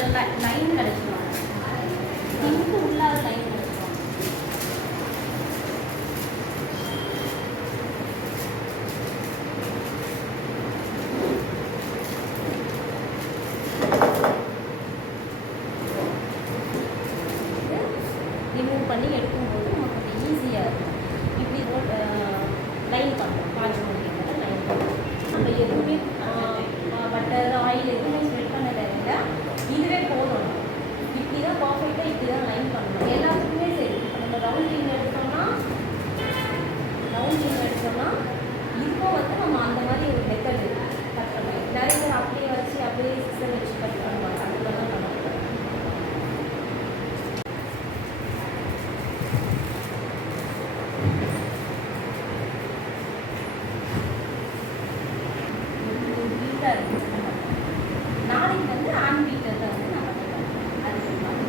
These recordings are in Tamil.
அந்த லைன் கிடச்சிடும். ஸ்கின்க்கு உள்ளாத லைன் கிடச்சிடும். ரிமூவ் பண்ணி எடுக்கும்போது நமக்கு கொஞ்சம் ஈஸியாக இருக்கும். இப்படி லைன் பண்ணுறோம். காய்ச்சி முடிக்கிறத லைன் பண்ணுறோம். நம்ம எதுவுமே பட்டர் ஆயில் எதுவுமே ஸ்ப்ரெட் பண்ண தேவையில்லை. இதுவே போதும். இப்படி தான் பர்ஃபெக்டாக இப்படி தான் லைன் பண்ணணும். எல்லாத்துக்குமே சரி. இப்போ நம்ம ரவுண்டிங் எடுத்தோம்னா இதுக்கும் வந்து நம்ம அந்த மாதிரி ஒரு மெத்தட் கட் பண்ணுவோம். நிறைய பேர் அப்படியே வச்சு அப்படியே சிஸ்டர் வச்சு கட் பண்ணுவாங்க. அதில் தான் பண்ணுவாங்க. நாளைக்கு வந்து ஹேண்ட் பீட்டரில் வந்து நம்ம பண்ணிக்கலாம்.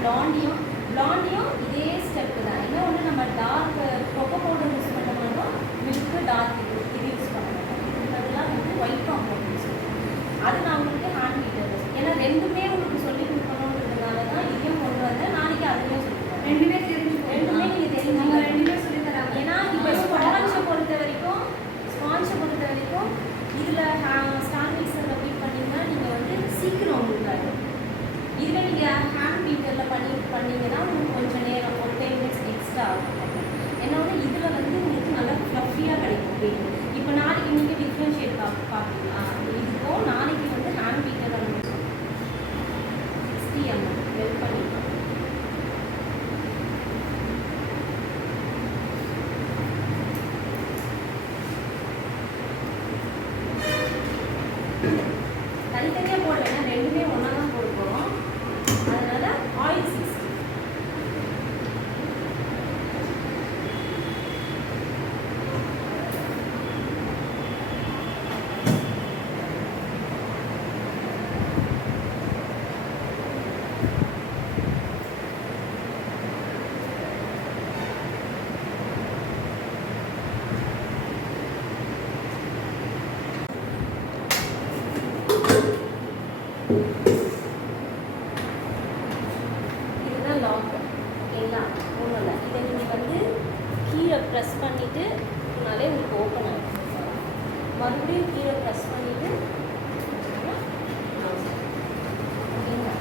பிளாண்டியும் இதே ஸ்டெப்பு தான். என்ன ஒன்று நம்ம டார்க் கொக்கோ பவுடர் யூஸ் பண்ண மாட்டோம். மில்க்கு டார்க் இது யூஸ் பண்ண மாட்டோம். அதெல்லாம் வந்து ஒயிட் காம்பவுண்ட் யூஸ் பண்ணுவோம். அது நான் உங்களுக்கு ஹேண்ட் பீட்டர் ஏன்னா ரெண்டுமே உங்களுக்கு சொல்லி கொடுக்கணுன்றதுனால தான் இதையும் கொண்டு வந்தேன். நாளைக்கு அதையும் சொல்லித்தரேன். ரெண்டுமே நீங்கள் தெரிஞ்சுங்க. ரெண்டுமே சொல்லித்தராங்க. ஏன்னா இப்போ ஸ்பாஞ்சை பொறுத்த வரைக்கும் இதில் ஸ்டாண்ட் மிக்சரில் பீட் பண்ணிங்கன்னா நீங்கள் வந்து சீக்கிரம் உங்களுக்கு ஆகும். இதுவே நீங்கள் ஹேண்ட் பீட்டரில் பண்ணிங்கன்னா உங்களுக்கு கொஞ்சம் நேரம் ஒரு 10 மினிட்ஸ் எக்ஸ்ட்ரா ஆகும். என்னோட இதில் வந்து உங்களுக்கு நல்லா ஃப்ளஃபியாக கிடைக்கும் பீட். இப்போ நாளைக்கு நீங்கள் டிஃப்ரென்ஷியேட் பார்ப்பீங்களா? இதுக்கும் நாளைக்கு வந்து ஹேண்ட் பீட்டரில் 60 ml வெல் பண்ணிக்கலாம். தனித்தனியாக போடலைன்னா ரெண்டுமே ஒன்றா தான் போட போகிறோம். அதனால் ஆயில் 60. இதுதான் லாக். ஓகேங்களா? ஒன்றும் இல்லை. இதை நீங்கள் வந்து கீழே ப்ரெஸ் பண்ணிவிட்டு நாளே உங்களுக்கு ஓப்பன் ஆகிடும். மறுபடியும் கீழே ப்ரெஸ் பண்ணிவிட்டு ஓகேங்களா?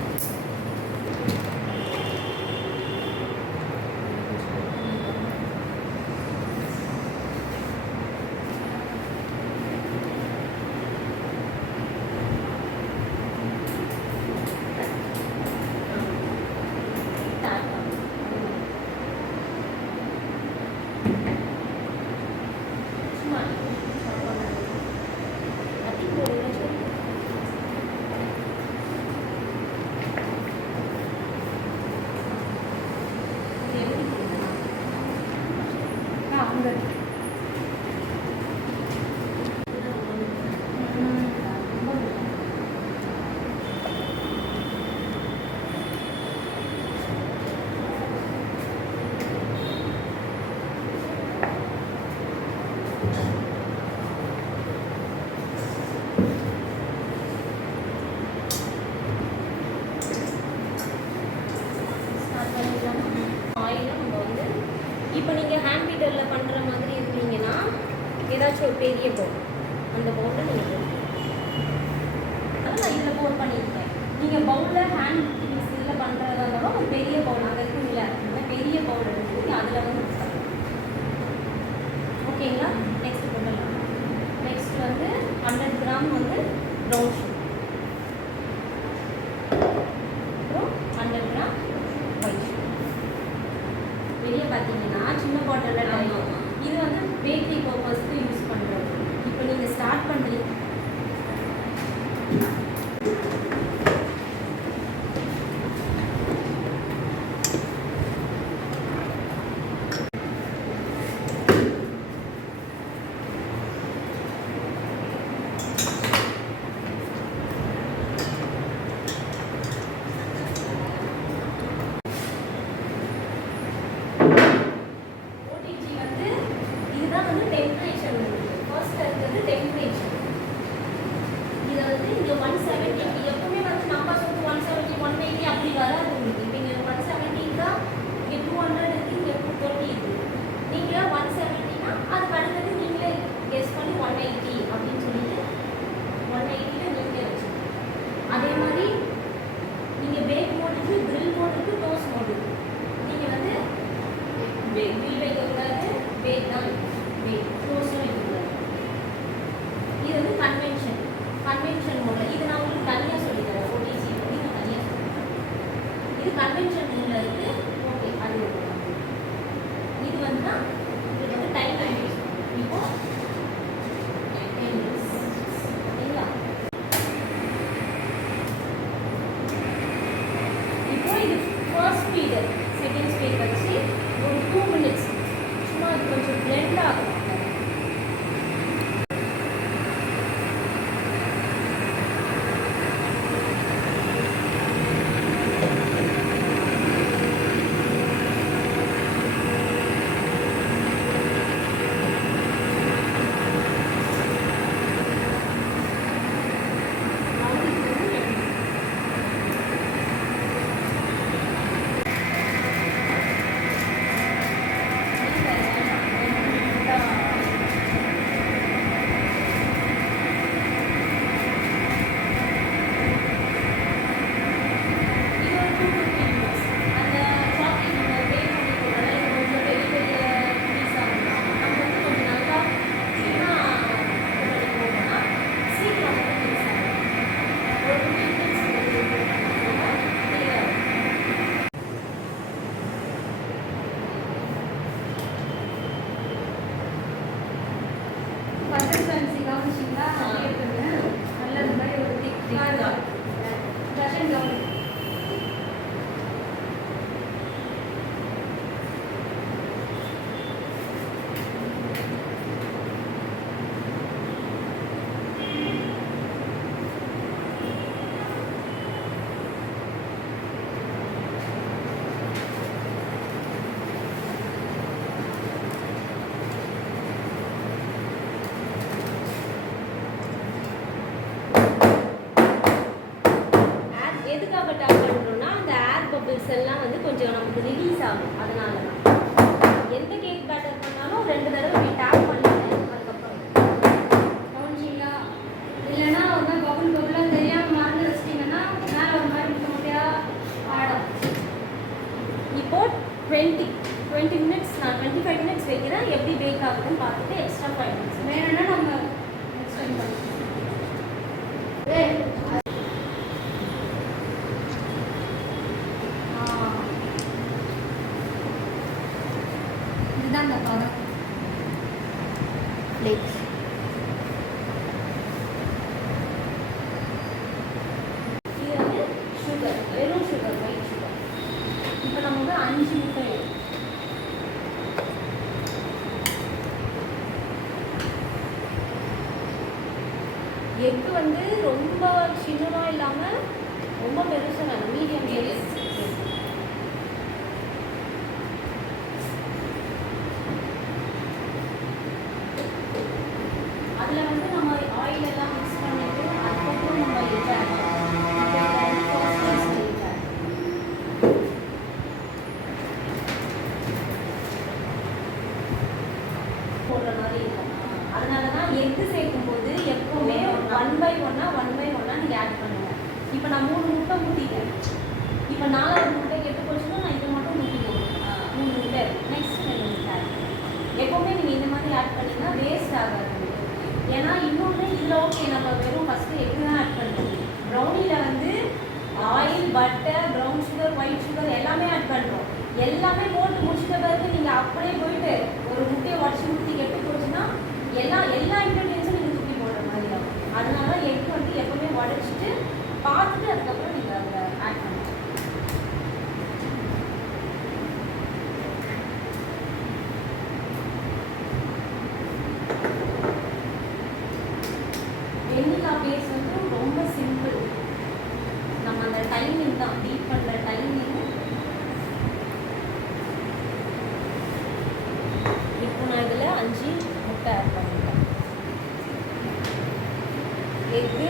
இப்போ நீங்கள் ஹேண்ட் பீட்டரில் பண்ணுற மாதிரி இருந்தீங்கன்னா ஏதாச்சும் ஒரு பெரிய பவுல் அந்த பவுலில் நீங்கள் போடுங்க. நான் இதில் போர் பண்ணியிருக்கேன். நீங்கள் பவுலில் ஹேண்ட் இதில் பண்ணுறதா இருந்தாலும் ஒரு பெரிய பவுல் அங்கே இருக்குங்களா, அந்த பெரிய பவுல் எடுத்து நீங்கள் அதில் வந்து ஓகேங்களா? நெக்ஸ்ட் போடலாம். நெக்ஸ்ட் வந்து 100 கிராம் வந்து ப்ரௌன் சுகர், அப்புறம் 100 கிராம் ஒயிட் சுகர். வெளியே பார்த்தீங்கன்னா சின்ன பாட்டிலில் இது வந்து பேக்கரி பர்பஸ்க்கு யூஸ் பண்ணுறது. இப்போ நீங்கள் ஸ்டார்ட் பண்ணுறீங்க. டெம்பரேச்சர் இதை வந்து இங்கே 170 எப்பவுமே வந்து நம்ம சொல்லிட்டு 170 180 கன்வென்ஷன் மோடில் இது நான் உங்களுக்கு தனியாக சொல்லித்தரேன். ஓடிசி பற்றி நான் தனியாக சொல்லித்தரேன். இது கன்வென்ஷன் மோடில் இருக்குது. ஓகே, அது இது வந்து இது வந்து டைம் கன்வென்ஷன். இப்போ சரிங்களா? இப்போ இது ஃபர்ஸ்ட் ஸ்பீடு செகண்ட் ஸ்பீட் வச்சு ஒரு 2 minutes சும்மா அது கொஞ்சம் பிளெண்ட் ஆகும். எதுக்காக டேப் பண்ணுறோம்னா அந்த ஏர் பபிள்ஸ் எல்லாம் வந்து கொஞ்சம் நமக்கு ரிலீஸ் ஆகும். அதனால தான் எந்த கேக் பேட்டர் பண்ணாலும் 2 தடவை நீ டேப் பண்ணிட்டு அதுக்கப்புறம் கவுன்சிங்களா இல்லைன்னா ஒரு மாதிரி பபுள் பபுளாக தெரியாமல் மறந்து வச்சிட்டிங்கன்னா மேலே ஒரு மாதிரி முட்டை முட்டையாக ஆடும். இப்போ 20 minutes நான் 25 minutes வைக்கிறேன். எப்படி பேக் ஆகுதுன்னு பார்த்துட்டு எக்ஸ்ட்ரா 5 minutes வேணும்னா நம்ம எக்ஸ்டெண்ட் பண்ணிக்கலாம். இதுதான் அந்த படம் பிளேட்ஸ். இது வந்து சுகர், வெறும் சுகர், ஒயிட் சுகர். இப்போ நம்ம வந்து 5 முட்டை எக்கு வந்து ரொம்ப சின்னதாக இல்லாமல் ரொம்ப பெருசாக வேணும், மீடியம் சைஸ். அதில் வந்து நம்ம ஆயில் எல்லாம் மிக்ஸ் பண்ணிட்டு அதுக்கப்புறம் நம்ம எக் ஆட் போடுற மாதிரி இருக்கும். அதனால தான் எக்கு சேர்க்கும் போது எப்பவுமே 1 by 1 நீங்கள் ஆட் பண்ணுங்கள். இப்போ நான் 3 முட்டை ஊற்றிட்டேன். இப்போ 4வது முட்டை கெட்டு போச்சுன்னா நான் இதை மட்டும் ஊற்றிக்கணும். 3 முட்டை நெக்ஸ்ட் 2 முட்டை ஆட் எப்போவுமே நீங்கள் இந்த மாதிரி ஆட் பண்ணிங்கன்னா வேஸ்ட் ஆகாது. ஏன்னா இன்னொன்று இதில் ஓகே நம்ம வெறும் ஃபஸ்ட்டு எக்கு தான் ஆட் பண்ணுறோம். ப்ரௌனியில் வந்து oil, butter, brown sugar, white sugar எல்லாமே ஆட் பண்ணுறோம். எல்லாமே போட்டு முடிச்சிட்ட பிறகு நீங்கள் அப்படியே போயிட்டு ஒரு முட்டையை உடச்சி ஊற்றி கெட்டு போச்சுன்னா எல்லா இன்க்ரீடியன்ஸும் நீங்கள் தூக்கி போடுற மாதிரி ஆகும். அதனால எக் வந்து எப்போவுமே உடச்சிட்டு பார்த்துட்டு அதுக்கப்புறம் நீங்கள் அதில் ஆட் பண்ணணும். வெண்ணிலா பேஸ் வந்து ரொம்ப சிம்பிள். நம்ம அந்த டைமிங் தான் பீட் பண்ணுற டைமிங். இப்போ நான் இதில் 5 முட்டை ஆட் பண்ணிட்டேன். எக்கு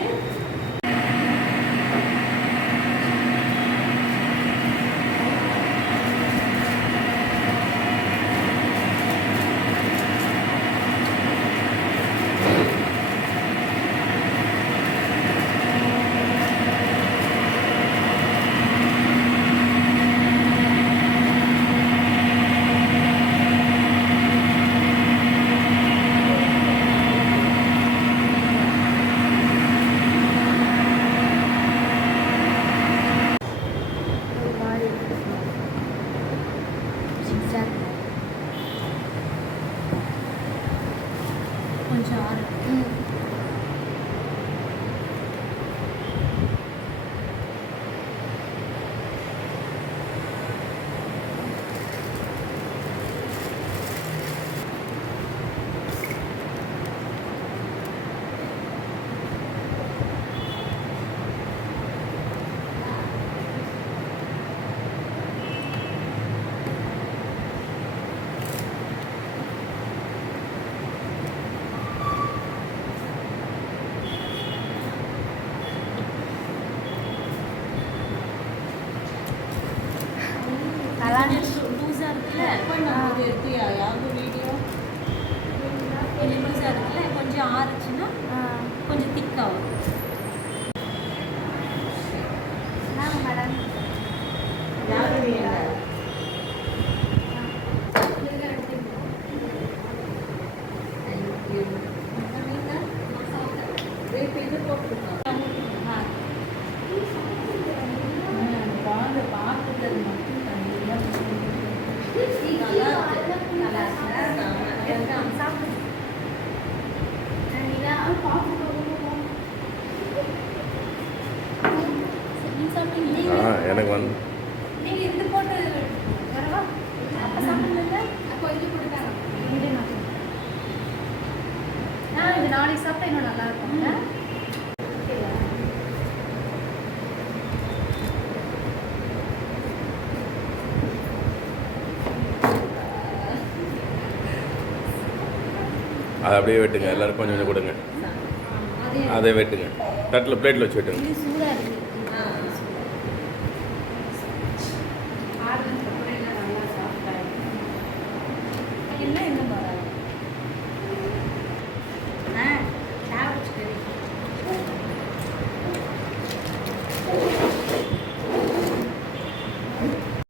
லூஸாக இருக்குல்ல எடுத்தியா யாரு வீடியோ கொஞ்சம் லூஸாக இருக்குல்ல கொஞ்சம் ஆறுச்சுன்னா கொஞ்சம் திக்காகும். மேடம் எனக்கு வந்து நீங்கள் இது போட்டு வரவா அப்போ சாப்பிடுங்க கொஞ்சம் கொடுத்தாங்க. இது நாளைக்கு சாப்பிட்டா இன்னும் நல்லா இருக்கும்ல. அதை அப்படியே வெட்டுங்க, எல்லாரும் கொஞ்சம் கொஞ்சம் கொடுங்க. அதை வெட்டுங்க, தட்டில் பிளேட்டில் வச்சு வெட்டுங்க. இது சூடாக இருக்குது. என்ன என்ன பாரா